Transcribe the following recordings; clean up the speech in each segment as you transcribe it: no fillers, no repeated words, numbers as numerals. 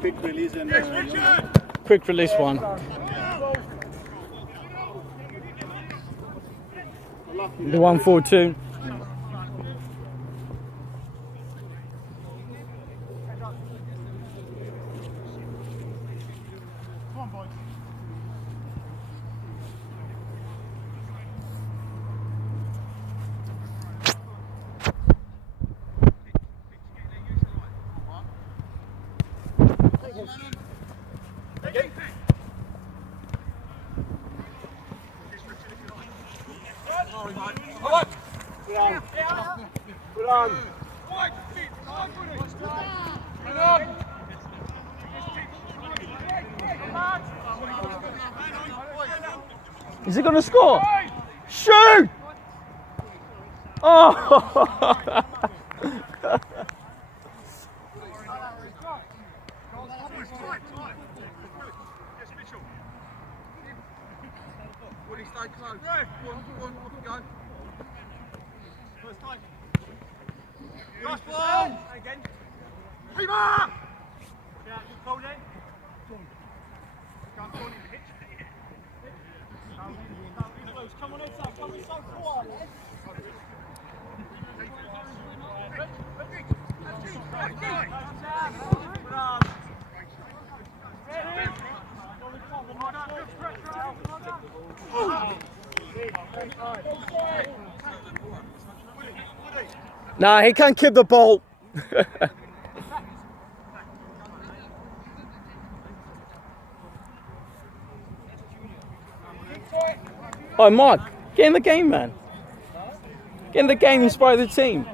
Quick release and Quick release one. The 1-4-2. Is he going to score? Shoot! Oh! Nah, he can't keep the ball. Oh, Mark, get in the game, man. Get in the game, inspire the team.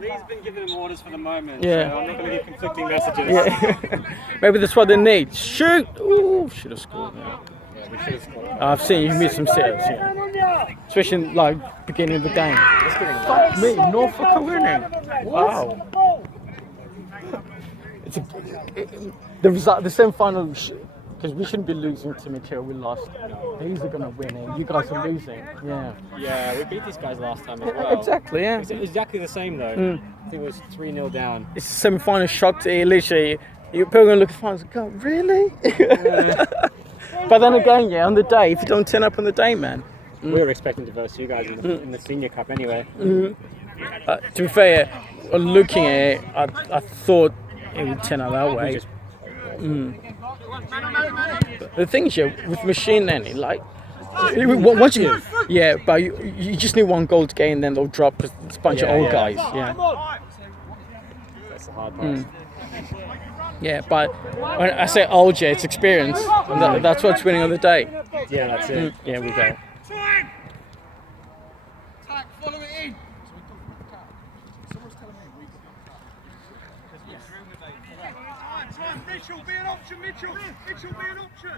Lee's been giving him orders for the moment, Yeah. so I'm not going to give conflicting messages. Yeah. Maybe that's what they need. Shoot! Ooh, should have scored now. Yeah, we should have scored. I've seen you miss some saves, yeah. Especially in, like, beginning of the game. Fuck me, Norfolk are winning. Wow. It's the result, the semi-final, because we shouldn't be losing to Mitchell, we lost. These are going to win it. You guys are losing. Yeah. Yeah, we beat these guys last time as well. Exactly, yeah. It's exactly the same though. I think it was 3-0 down. It's a semi-final shock to you, literally. You're probably going to look at the finals and go, really? But then again, yeah, on the day, if you don't turn up on the day, man. We were expecting to verse you guys in the Senior Cup anyway. To be fair, looking at it, I thought it would turn out that way. But the thing is, yeah, with machine learning, like, once you, yeah, but you just need one goal to gain, then they'll drop because it's a bunch of old guys. Yeah. That's the hard part. Yeah, but when I say old, yeah, it's experience. And that's what's winning on the day. Yeah, that's it. Yeah, we go. follow it in. Mitchell, be an option, Mitchell. Mitchell, be an option.